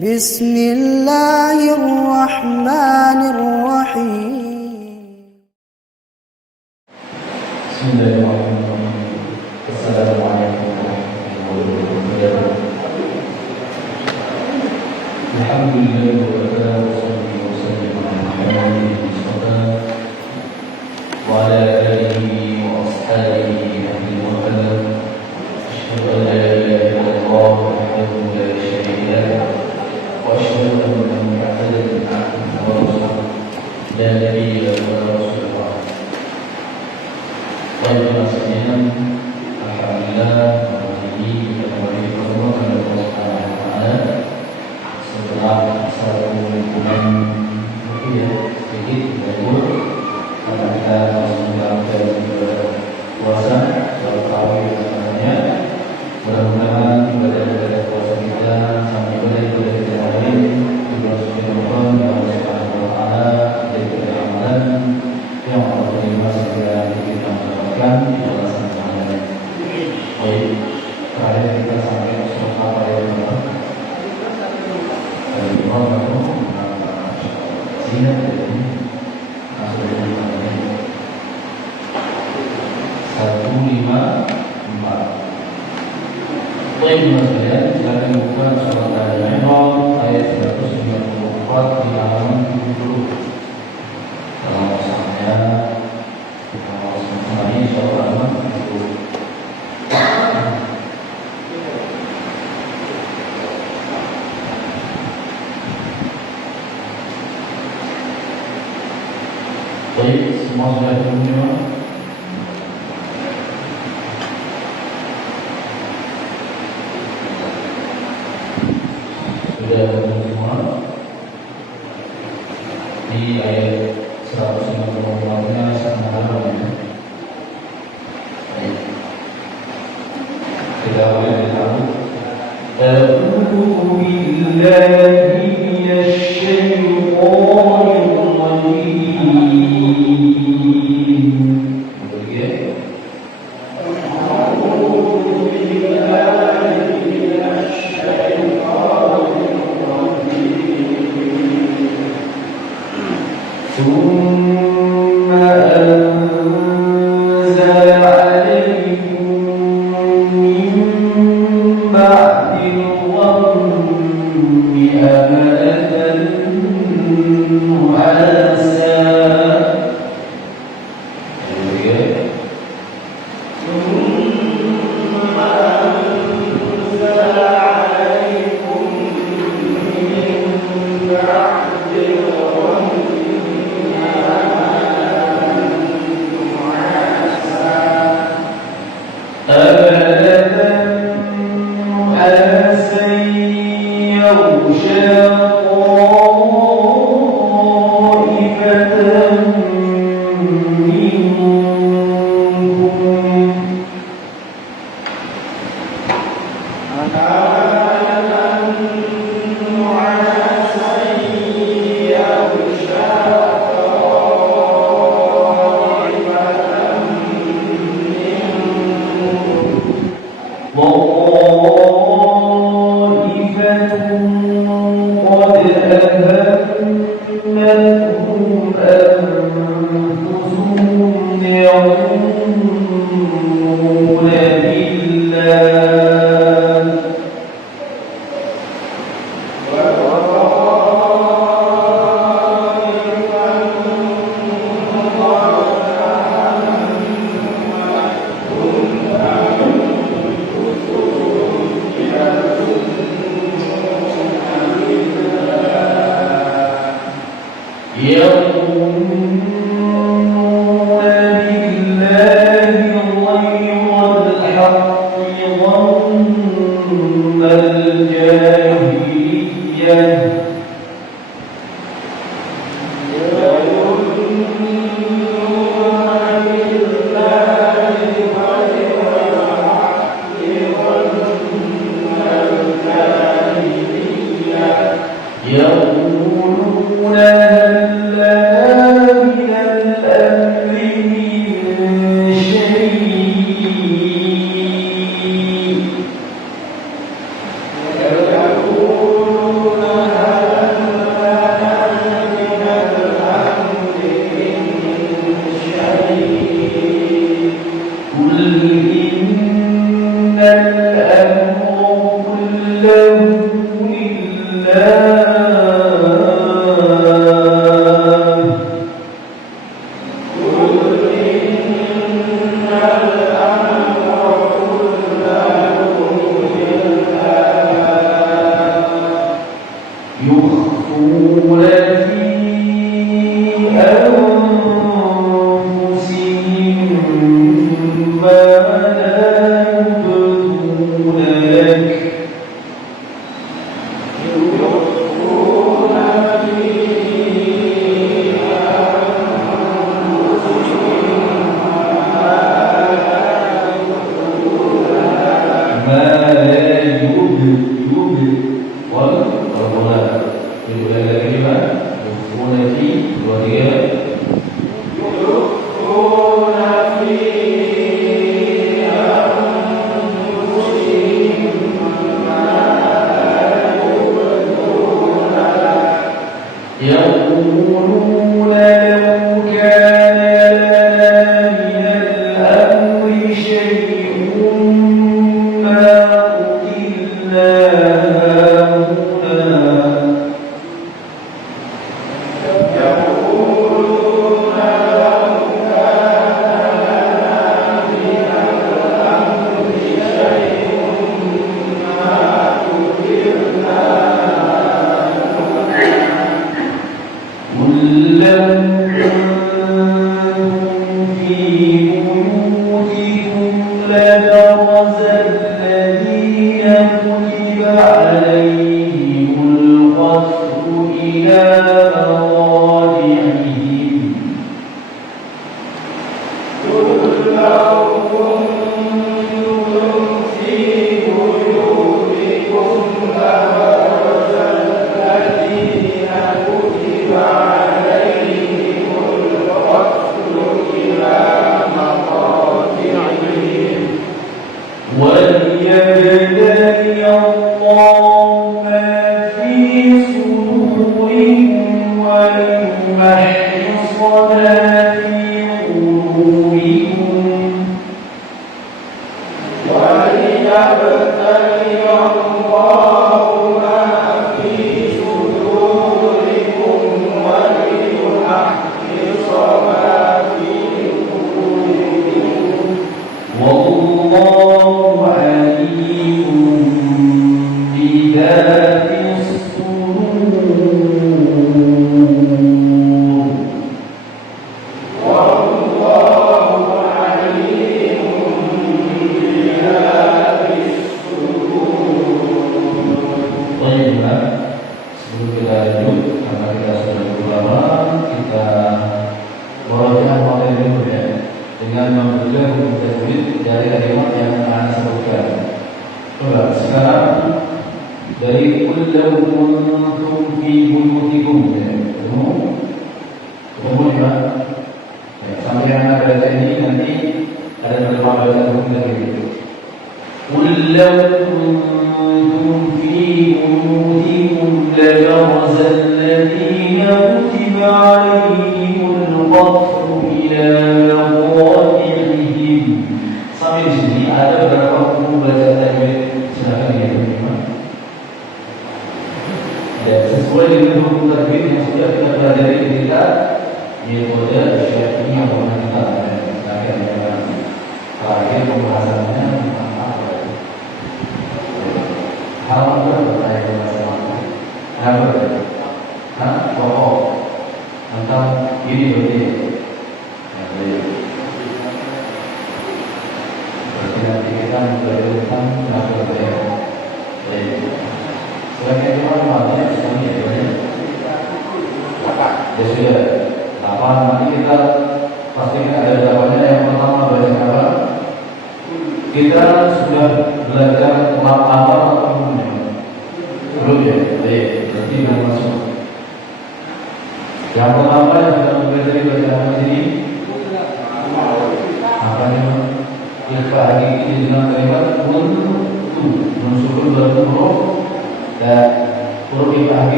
بسم الله الرحمن الرحيم بسم الله الرحمن الرحيم. السلام عليكم ورحمة الله وبركاته. الحمد لله وكفى وصلي وسلم على محمد المصطفى وعلى آله وأصحابه أهل الوفا. أشهد أن لا إله إلا الله وحده لا شريك له وأشهد أن محمدا عبده ورسوله لا نبي له ولا رسول الله. Baik sekalian, alhamdulillah hari ini kita kembali bertemu dengan Allah Subhanahu wa taala setelah satu bulan sedikit libur karena kita masih menjalankan puasa dalam tarawih namanya. Mudah-mudahan ibadah puasa kita sampai ibadah kita lain di bulan suci Ramadan yang Allah Subhanahu wa taala berikan amalan yang Allah terima segera kita mendapatkan balasan pahala. Baik, terakhir kita sampai surat apa ya teman-teman? Dari Imam atau Zina dari Nasrul Imam 154. Baik teman sekalian, silakan buka surat Al-Imran ayat 194 di halaman 70. Dalam masalahnya kita langsung kembali insyaallah untuk baik, semua sudah bertemu. Sudah bertemu semua di ayat 154-nya sama halaman. Baik, kita boleh tahu. A'udzu billahi minasy syaithanir rajim. ثم أنزل عليكم من بعد الغم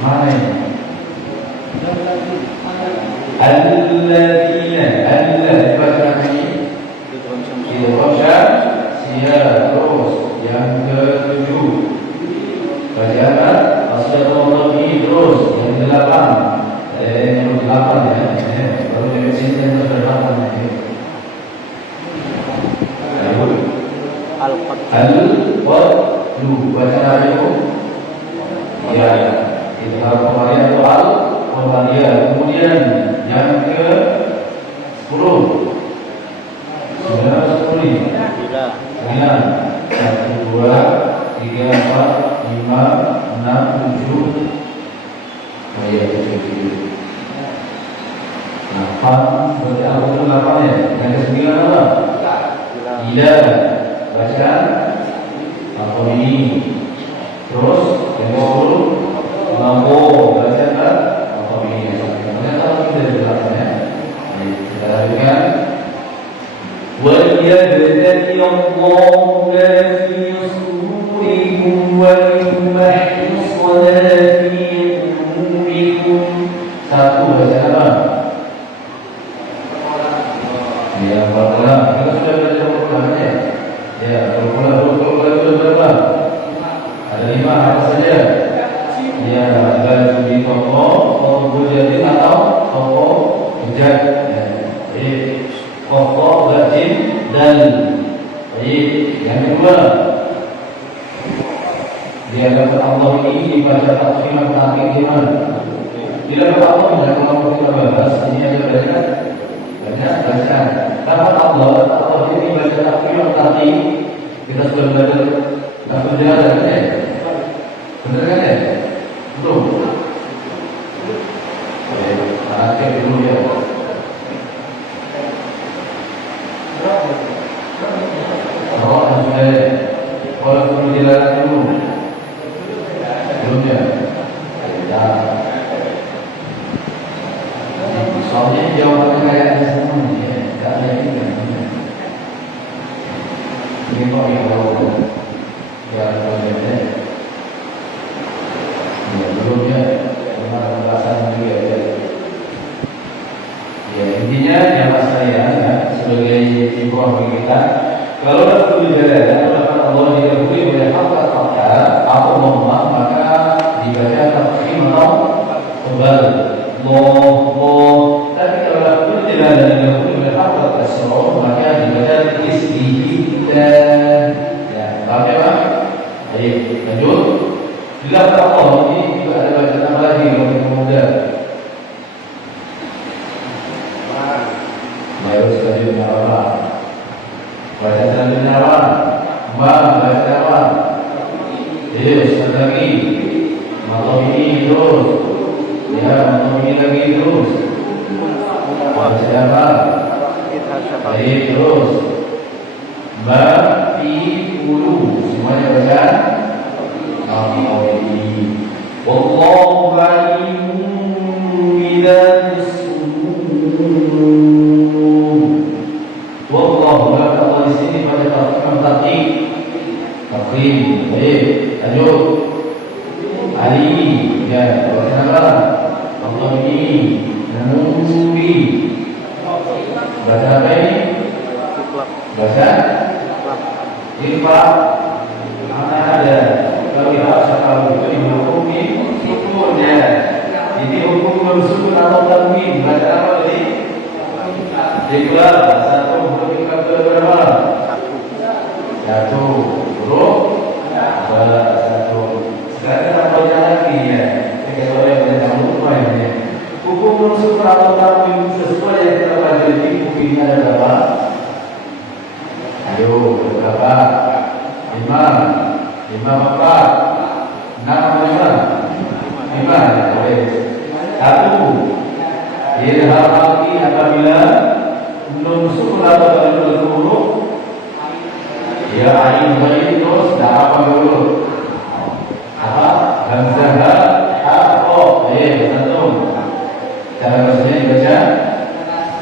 Mana ini? Alladzina, Allah dibaca ini idgham syamsiyah. Terus yang ketujuh bacaan asyaratullah ini. Terus yang kedelapan, yang kedelapan ya, baru dari sini yang kedelapan ya. Al-Qadlu bacaan itu ya, itu kemarin itu al-Qamariyah. Kemudian yang ke 10 9 10 ini 9 1 2 3 4 5 6 7 ya 7 8 berarti al-Qadlu 8 ya. Yang ke 9 apa? Ila bacaan apa ini. Terus yang ke 10 lampu bacaan apa ini. Ternyata kita di belakangnya. Kita lanjutkan. وَلْيَبْتَلِيَ اللَّهُ مَا فِي صُدُورِكُمْ وَلِيُمَحِّصَ مَا فِي قُلُوبِكُمْ. Satu bacaan apa? Ya, Al-Quran. Kita sudah belajar Al-Quran ya. Ya, Al-Quran sudah berapa? Ada 5 apa saja? Ya, ada di tokoh, tokoh bujadin atau tokoh bujad. Jadi tokoh bujadin dan yang kedua, dia kata Allah ini dibaca taklimat taklimat. Bila kata Allah menjadi kita bahas ini aja belajar. Banyak bacaan. Karena Allah ini baca takbir tadi kita sudah belajar takbir jalan kan ya? Benar kan ya? Belum. Akhir dulu ya. Oh, sudah. Kalau perlu jalan dulu. Belum ya? Ya. Soalnya jawabannya kayak semua ya. Ini kok yang baru ya belum ya pembahasan juga ya intinya jamaah saya ya, sebagai ibrah bagi kita, kalau perlu jalan Allah dikabuli oleh hakikat atau Allah, maka dibaca takfim atau kebal tapi kalau perlu jalan dikabuli oleh hakikat asrar, maka dibaca isbih dan ya, paham ya Pak? Baik, lanjut. Bila Allah ini juga ada bacaan lagi untuk pemuda. Baru sekali menyala. Baca selanjutnya apa? Baca apa? Sekali lagi. Malam ini terus. Ya, malam ini lagi terus. Baca apa? Baik, terus. Bafi ulu, semuanya baca. Wallahu alimun bidzati sudur. Wallahu Allah di sini pada takdim. Baik, lanjut. Ali, ya, baca apa? Allah ini Nuri. Baca apa ini? Baca Infak. Mana ada? Kalau kita sekarang itu dihukumi hukumnya. Jadi hukum bersukun atau tanwin. Baca apa tadi? Iqlal. Satu huruf kata berapa? Satu huruf. Satu. Sekarang kita baca lagi ya. Kalau yang baca lupa ya. Hukum bersukun atau tanwin sesuai yang kita baca di hukumnya ada berapa? Ayo, berapa? 5 apa? 6 apa? 5 ya, boleh. 1. Irham lagi apabila belum sukun atau belum huruf. Ya, ain baik terus dah apa dulu? Apa? Hamzah, ha, satu. Cara bacanya dibaca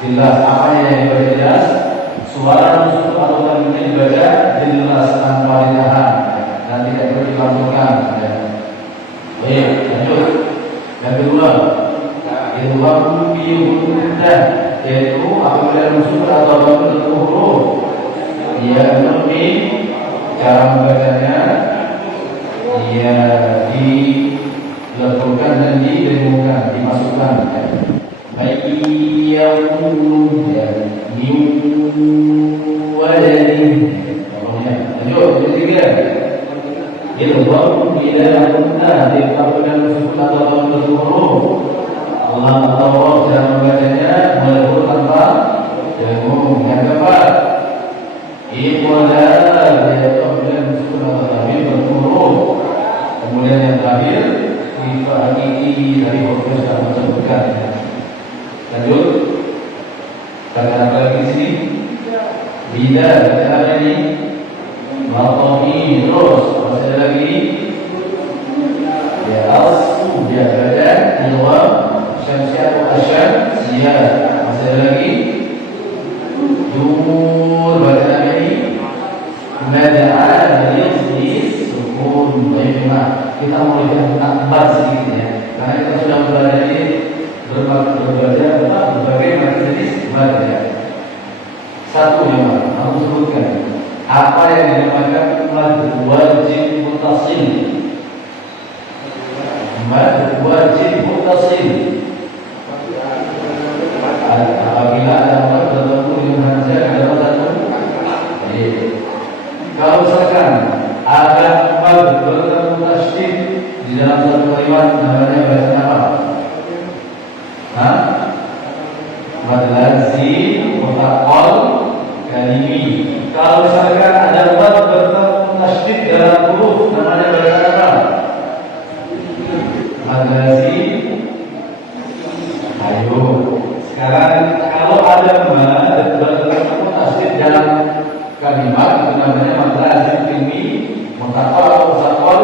jelas. Apa yang dibaca jelas? Suara nusuk atau tanwinnya dibaca jelas tanpa ditahan dan tidak perlu dilambungkan. Baik, lanjut. Yang kedua, idgham fi gundah, yaitu apabila muncul atau bentuk huruf dia lebih cara membacanya dia dileburkan dan didengungkan, dimasukkan baik yang ya waladin lanjut ketiga idgham bila gundah di apabila muncul atau bentuk huruf Allah atau cara membacanya melebur tanpa dengung. Yang keempat iqlal, yaitu apabila muncul atau tabir berhuruf. Kemudian yang terakhir hakiki dari huruf yang sudah disebutkan. Lanjut kata apa lagi di sini? Bila kata apa ini? Matohi, terus masih lagi ya asu dia baca ilwa syamsiah asyamsiyah, masih lagi dur baca ini mad'a yusli sukun. Baiklah, kita mau lihat akbar sedikit ya, karena kita sudah berada di berbagai macam jenis baca. Satu yang aku sebutkan apa yang dinamakan mad wajib muttasil. Mad wajib muttasil apabila ada mad bertemu dengan hamzah dalam satu. Kalau misalkan ada mad bertemu tasydid di dalam satu kalimat, namanya bahasa apa? Mad lazim mutaqal kalimi. Kalau misalkan ada mad bertemu tasydid dalam huruf, namanya bahasa apa? Mad lazim. Ayo, sekarang kalau ada mad bertemu tasydid dalam kalimat, itu namanya mad lazim kalimi, mutaqal atau mutaqal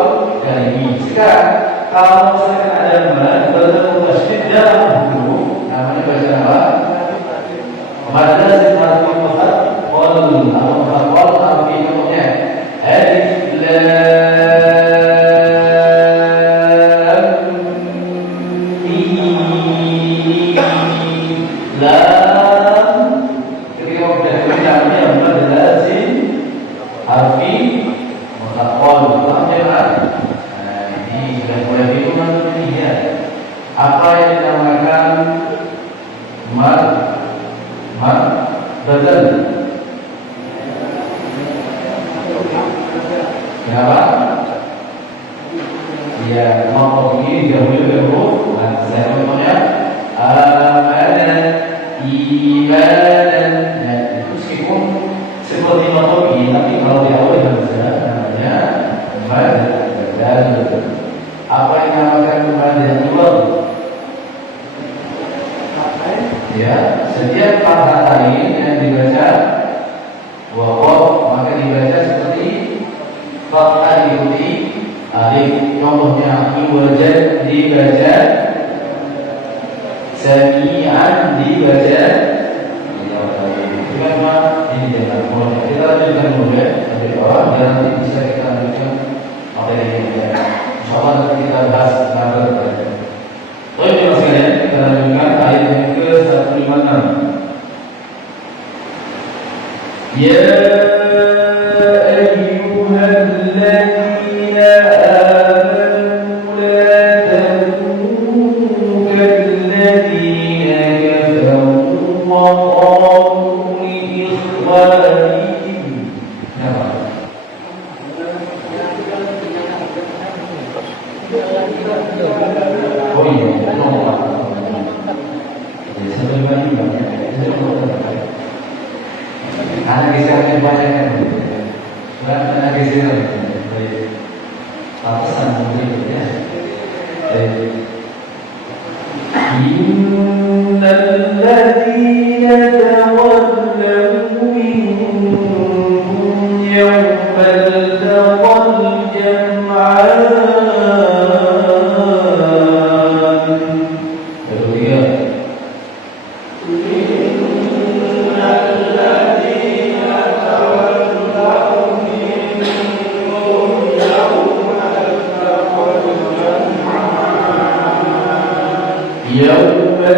kalimi. Sekarang kalau misalkan ada mad bertemu tasydid dalam huruf, namanya bahasa apa? Mad lazim harfi mutaqal atau mutaqal harfi namanya alif lam lam. Ketika namanya mad lazim harfi mutaqal, ini sudah mulai bingung ya. Apa yang dinamakan mad badal? Kenapa? Ya, mau ini dahulu dulu. Nah, saya contohnya amanan, imanan. Nah, itu meskipun seperti matobi, tapi kalau diawali hamzah namanya mad badal. Apa yang dinamakan mad badal? Ya, setiap fathah yang dibaca waqaf maka dibaca seperti fathah diikuti alif. Contohnya iwajad dibaca, sami'an dibaca. Itu kan ini jangan mulai. Kita lanjutkan dulu ya dari bawah, dan nanti bisa kita lanjutkan materi ini ya. Insyaallah nanti kita bahas nanti. Baik, terima kasih. Kita lanjutkan ayat yang ke-156. Ya ayyuhalladzina amanu la takunu kalladzina kafaru wa qalu li ikhwanihim. Oh iya, satu lagi anak geser bacanya, bukan anak geser. Papasan mungkin ya. Innal ladzina tawallaw minkum yawmal taqal jam'an. يوم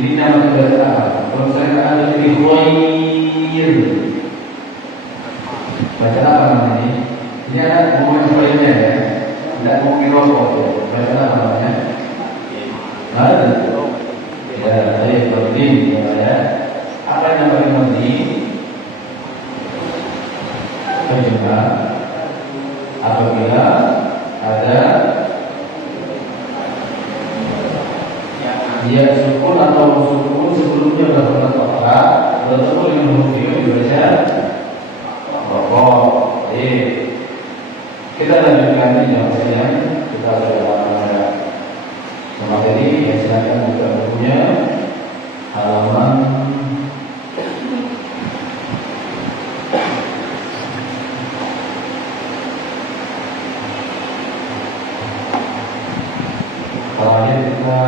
Jadi nama kita kalau misalnya ada di akan buka bukunya halaman kita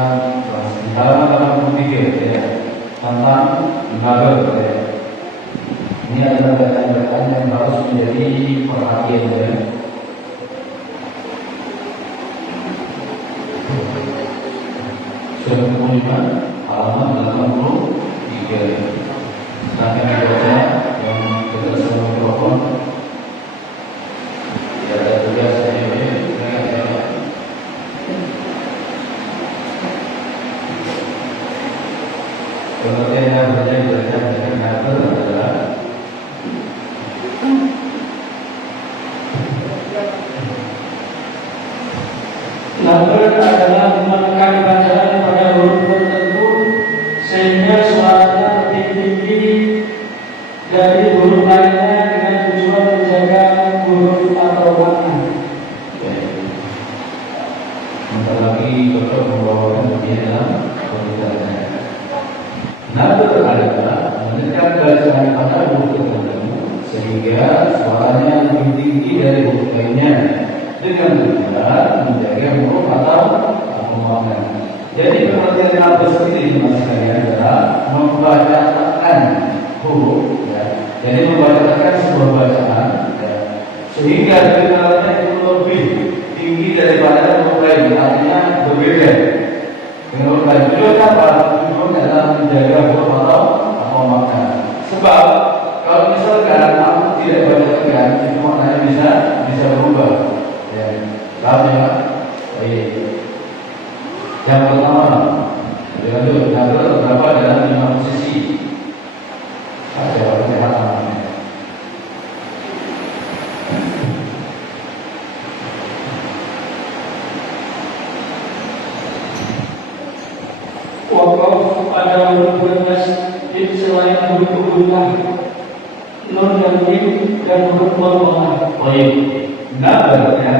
bahas di halaman 83 ya, tentang nagar ya. Ini adalah bacaan-bacaan yang harus menjadi perhatian ya. Surat 5 halaman 83. Silahkan dibaca yang dekat sama mikrofon. Tidak ada tugas saya ya. Pengertian yang berjaya belajar dengan nagar adalah nagar adalah menekan bacaan pada huruf tertentu sehingga suaranya lebih tinggi dari huruf lainnya dengan tujuan menjaga huruf atau makna. Bentar lagi dokter membawakan bagian dalam pembicaranya. Nagar adalah menekan bacaan pada huruf tertentu sehingga suaranya lebih tinggi dari huruf lainnya dengan tujuan menjaga huruf atau makna. Jadi pengertian nagar sendiri mas sekalian adalah membacakan huruf, ya. Jadi membacakan sebuah bacaan, ya. Sehingga kedengarannya itu lebih tinggi daripada huruf lain, artinya berbeda dengan huruf lain. Tujuan apa? Tujuan adalah menjaga huruf atau makna. Sebab kalau misalkan aku tidak baca tekan, itu maknanya bisa berubah. Ya, paham ya? Baik. Yang pertama, lanjut. Nagar terdapat dalam 5 posisi. Ada kesehatan. Wakaf pada huruf bernas selain huruf ubunlah, nun dan mim dan huruf murmah. Baik. Nagar ya.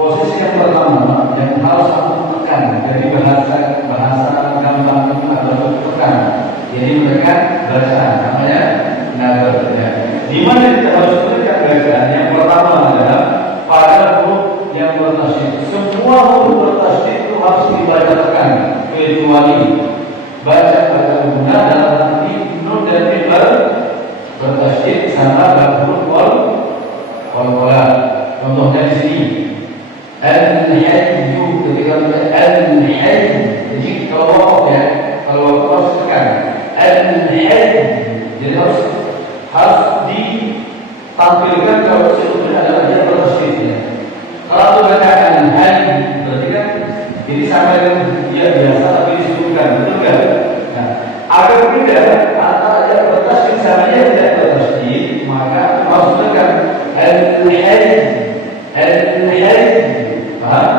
Posisi yang pertama yang harus aku tekan dari bahasa gampang atau tekan. Jadi mereka bacaan namanya nagar ya. Di mana kita harus tekan bacaan? Yang pertama adalah pada huruf yang bertasydid. Semua huruf bertasydid itu harus dibaca tekan kecuali baca guna dalam arti nun dan mim bertasydid sama huruf wal. Contohnya di sini al-hayy, ketika al-hayy, jadi kalau ya, kalau harus tekan al-hayy, jadi harus ditampilkan kalau sebetulnya adalah dia bertasydid. Kalau baca al-hayy, berarti kan jadi sama dengan dia biasa tapi disebutkan, betul kan? Nah, agar berbeda antara dia bertasydid sama dia tidak bertasydid, maka harus tekan al-hayy. Paham?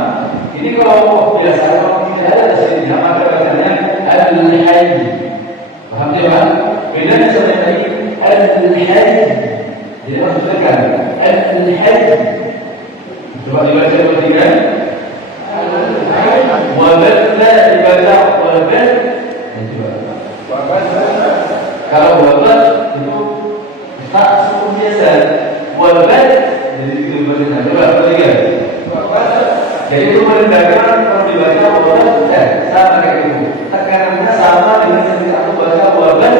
Ini kalau biasa kalau tidak ada di sini, maka bacanya al-hayy. Paham ya, Pak? Bedanya sama tadi al-hayy. Jadi harus tekan al-hayy. Coba dibaca bertiga. Wabatlah dibaca wabat. Kalau wabat itu tak sukun biasa. Wabat jadi itu bahasa. Coba bertiga. Jadi itu merendahkan kalau dibaca wabat sama kayak itu. Tekanannya sama dengan seperti aku baca wabat.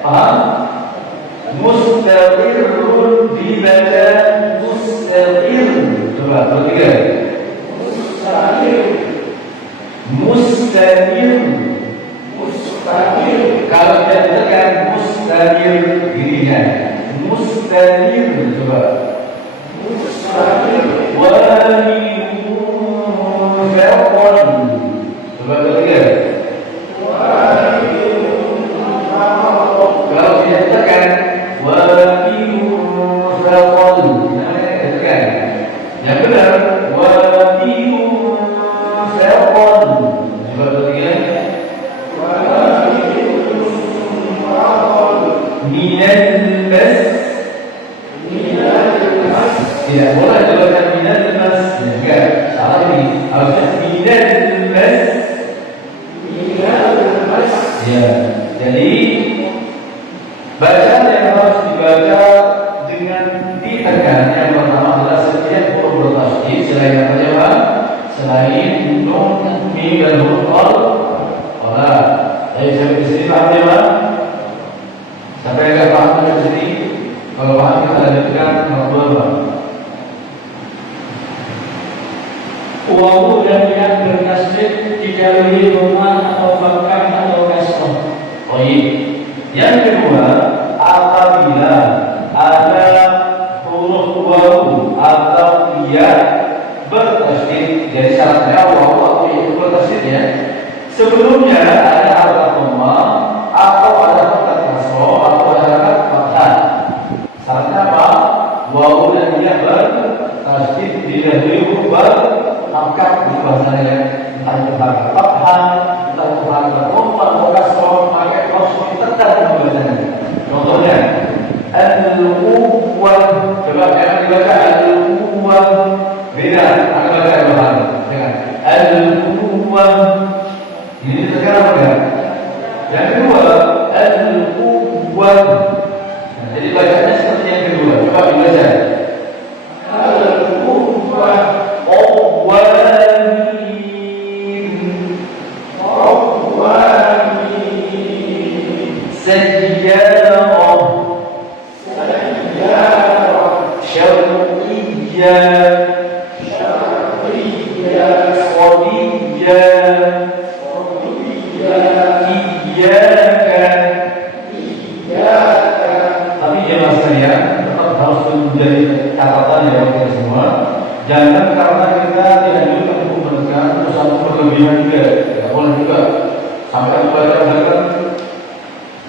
Paham? Mustaqirun dibaca mustaqir. Coba bertiga. Mustaqir. Kalau tidak ditekan mustaqir dirinya. Mustaqir. Coba. Coba ketiga. Kalau dia tekan namanya tekan. Yang benar coba ketiga. Tidak boleh dibaca minal mas. Enggak, salah ini. Harusnya minal mas Bacaan yang harus dibaca dengan ditekan yang pertama adalah setiap huruf bertasydid selain apa ya? Selain nun, mim dan huruf qala. Ayo sampai di sini paham ya, Pak? Sampai agak paham sampai di sini. Kalau paham kita lanjutkan nomor 2, Pak. Wawu dan ya bertasydid didahului dhamma atau fathah atau kasrah. Oh iya. Yang kedua, apabila ada huruf wawu atau ya bertasydid, jadi syaratnya wawu atau ya bertasydid ya. Sebelumnya ada harokat dhamma atau ada harokat kasroh atau ada harokat fathah. Syaratnya apa? Wawu dan ya bertasydid didahului huruf berangkat di bahasanya, entah itu harokat fathah, entah itu harokat dhamma atau kasroh, maka kasroh tetap membacanya. Contohnya al-quwwah, coba jangan dibaca al-quwwah, beda, akan baca al-quwwah dengan al-quwwah. Ini ditekan apa enggak? Yang kedua al-quwwah. Nah, jadi bacanya seperti yang kedua. Coba dibaca al-quwwah, jangan karena kita tidak juga untuk menekan terus satu berlebihan juga, tidak boleh juga sampai membaca misalkan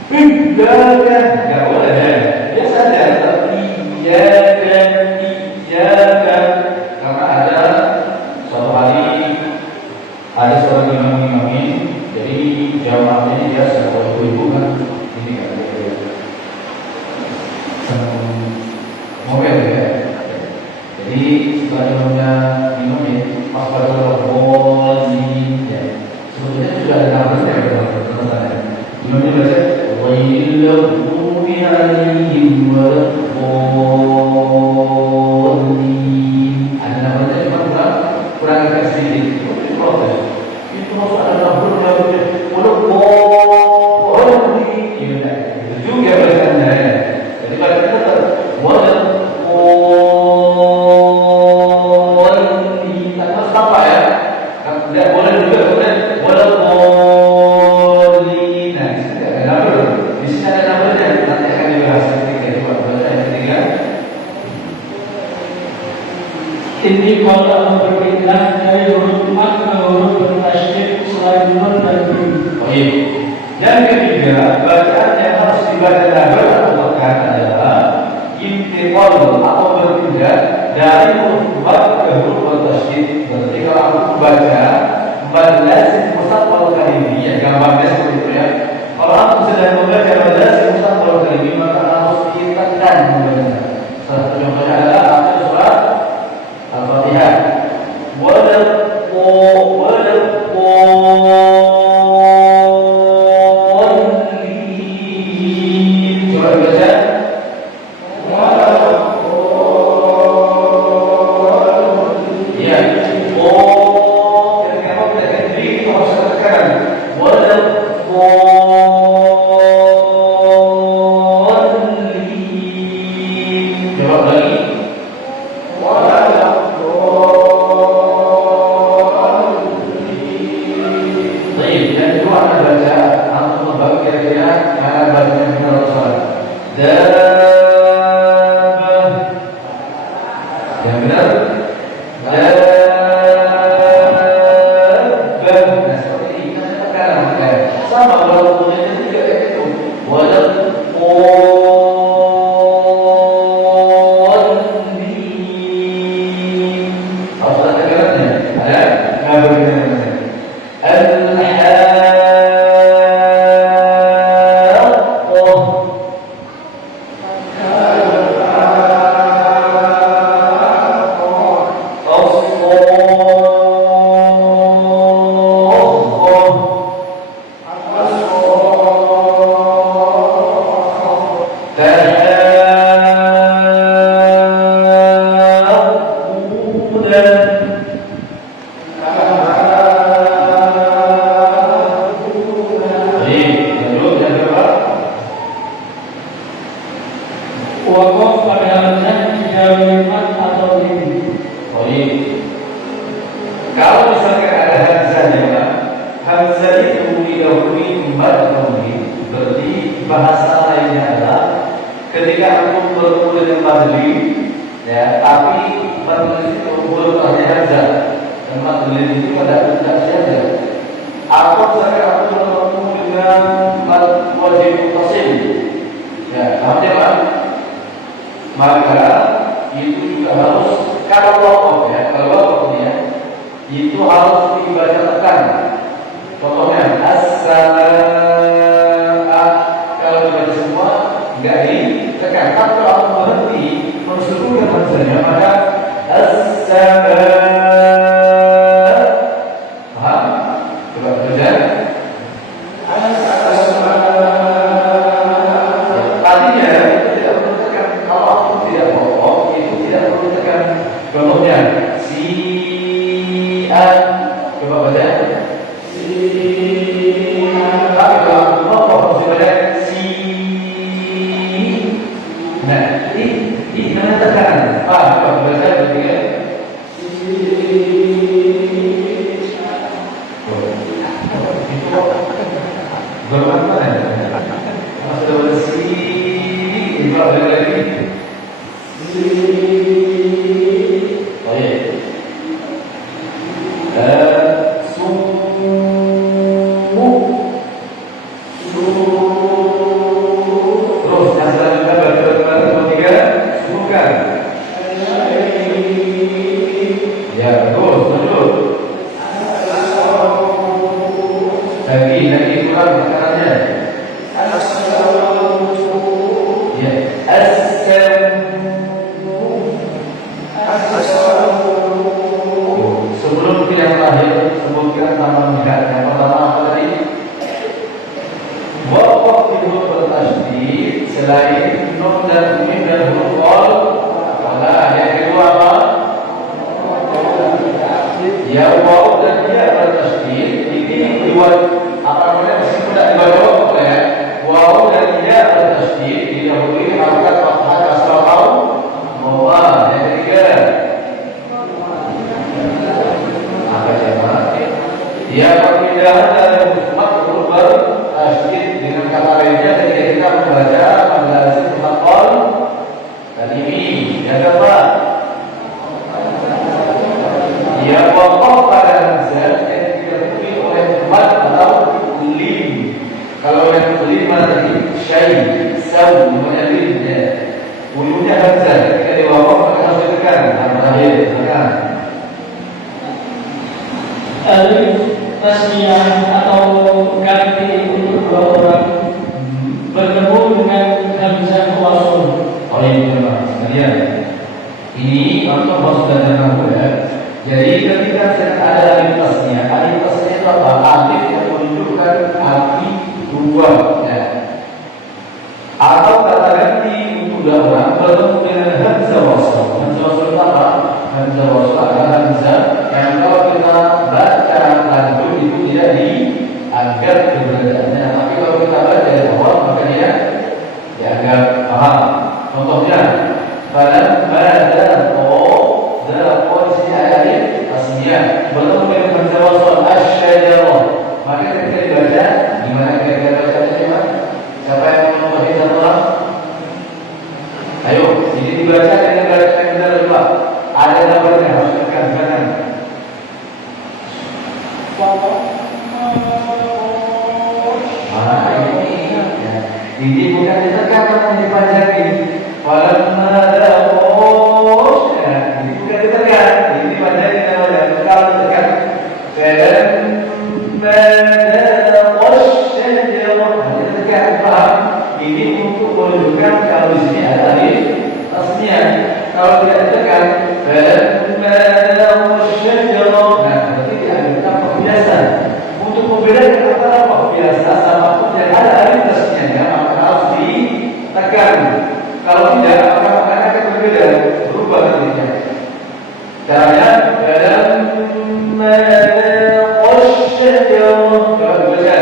iyyaka, tidak boleh ya. Dia saja iyyaka, karena ada suatu hari ada seorang imam-imamin, jadi jamaahnya dia sebuah ibu kan ini kan mobil ya. Jadi sebagaimana minum ini pas pada ini ya, sebetulnya sudah ada namanya dalam pertanyaan. Minumnya baca ghairil maghdubi alaihim waladdallin. Ada namanya cuma kurang sedikit. Itu proses. Itu harus ada namanya waladdallin. Itu juga bacanya ya. Jadi bacanya tetap waladdallin. Tidak boleh juga boleh nah, di sini ada nama, di sini ada namanya, nanti akan dibahas ketiga. Coba baca yang ketiga. Ini kalau berpindah dari huruf mat ke huruf bertasydid selain nun dan mim. Oh iya. Yang ketiga, bacaan yang harus dibaca double atau tekan adalah intiqal atau berpindah dari huruf mat ke huruf bertasydid. Berarti kalau aku membaca Badlasin mustaqbal kalimi, ya gampangnya seperti itu ya. Kalau aku sedang membaca Badlasin mustaqbal kalimi, maka harus ditekan membacanya. Salah satu contohnya adalah akhir surat Al-Fatihah. Coba dibaca. Dan Wakaf pada hamzah di dalam kalimat atau ini. Baik. Kalau misalkan ada hamzahnya, hamzah itu didahului mad dahului. Berarti bahasa lainnya adalah ketika aku bertemu dengan madli, ya, tapi madli itu belum ada hamzah. Dan madli itu pada tidak saja. Atau misalkan aku bertemu dengan mad wajib muttasil, ya, artinya maka itu juga harus kalau wakaf ya, kalau wakafnya itu harus dibaca tekan. Contohnya as-samaa, kalau dibaca semua enggak ditekan. Tapi kalau aku berhenti mensuruhkan hamzahnya maka as-samaa. Paham? Coba baca. Tadinya itu tidak perlu tekan. Kalau aku tidak wakaf itu tidak perlu tekan. Contohnya si'an. Coba baca. Tapi kalau aku wakaf harus baca si. Nah, ini mana tekan? Paham? Coba baca berarti ya. Bermakna ya. Masuk bersih, ini kalau lagi. Baik. Terus yang selanjutnya baca tiga, sungguhkan. Ya, terus lanjut. Lagi kurang tekanannya. Ya, sebelum yang terakhir sebutkan nama nihat. Yang pertama apa tadi? Wakaf itu bertasydid selain nun dan mim dan huruf qal. Yang kedua apa? Ya waw dan ya bertasydid. Ini dua apa namanya meskipun tidak dibaca oleh waw dan ya bertasydid didahului harakat fathah kasrah atau dhamma. Yang ketiga apa jemaah? Ya perpindahan dari mufrad berubah tasydid dengan kata lainnya ketika kita membaca lazim mufaddal dan ini. Yang keempat ya wakaf pada hamzah yang didahului oleh mad atau lim. Kalau yang lim mana tadi? Syai, saw, namanya lim ya. Ujungnya hamzah ketika diwakaf maka harus ditekan. Yang terakhir tekan. Alif tasmiyah atau ganti untuk dua orang bertemu dengan hamzah wasl. Oh ini teman sekalian, ini contoh harus belajar nahu ya. Jadi ketika ada alif tasnya itu apa? Alif yang menunjukkan arti dua ya. Atau kata ganti untuk dua orang bertemu dengan hamzah wasl. Hamzah wasl itu apa? Hamzah wasl adalah hamzah yang kalau kita baca lanjut itu tidak dianggap keberadaannya. Tapi kalau kita baca dari awal maka dia dianggap paham. Contohnya falamma daqo di sini ayat tasmiyah bertemu dengan hamzah wasl asy-syajarah. Maka ketika dibaca gimana kira-kira bacanya coba? Siapa yang mau membaca satu orang? Ayo, ini dibaca dengan bacaan yang benar coba. Ada gambarnya harus tekan kanan. Ini bukan ditekan tapi dipanjangin. Falamma daqo, ini bukan ditekan, ini dipanjangin namanya. Kalau ditekan, falamma daqo syajarah, ditekan, paham? Ini untuk menunjukkan kalau di sini ada alif tasmiyah. Kalau tidak ditekan, falamma daqo syajarah, nah berarti dianggap pembiasan. Untuk membedakan antara pembiasa sama yang ada alif tasmiyahnya maka harus ditekan. Kalau tidak maka maknanya akan berbeda, berubah nantinya. Caranya falamma daqo syajarah. Coba dibaca.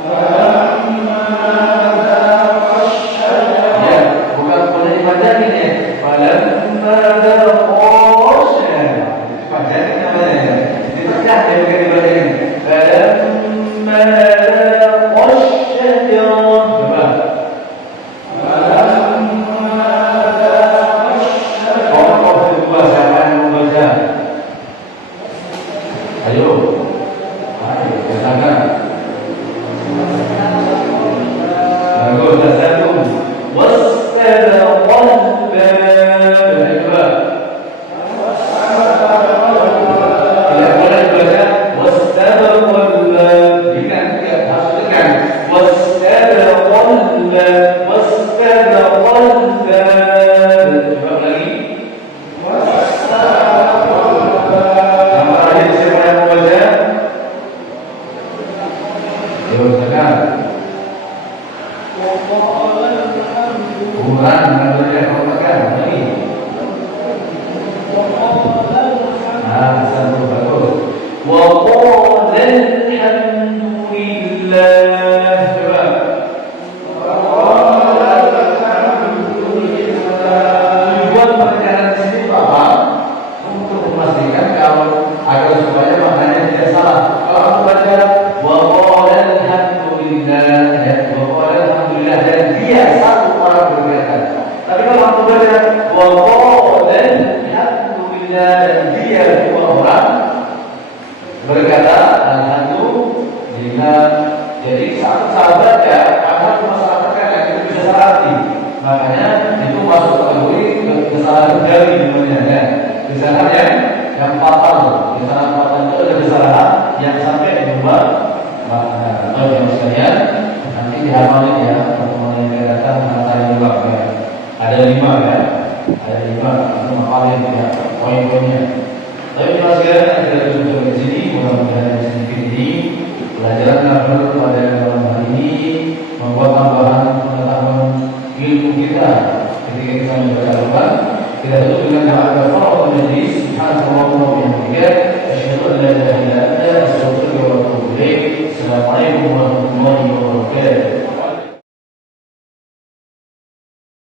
Falamma daqo syajarah. Ya, bukan Kuburan mengambilnya kalau tekan lagi. Nah, satu bagus. Wa qala alhamdulillah. Coba. Tujuan perkataan di sini apa? Untuk memastikan kalau agar supaya maknanya tidak salah. Kalau aku baca wa qala alhamdulillah, ya, wa qala alhamdulillah dan dia satu orang berkata. Tapi kalau aku baca wa qala alhamdulillah dan dia dua orang berkata alhamdulillah. Jadi satu sahabat ya, karena masalah terkadang itu bisa salah arti. Makanya itu masuk kategori kesalahan dari namanya ya. Kesalahan yang fatal. Kesalahan fatal itu ada kesalahan yang sampai berubah makna. Atau yang sekalian nanti dihafalin ya, pertemuan yang akan datang antara lima ya. Ada 5 ya. Ada 5 itu hafalin ya poin-poinnya. Tapi kalau sekarang yang kita tutup di sini, mudah-mudahan di sedikit ini pelajaran nafsu pada malam hari ini membuat tambahan pengetahuan ilmu kita ketika kita membaca Al-Quran. Kita tutup dengan doa kafaratul majlis, subhanallah wa bihamdihi.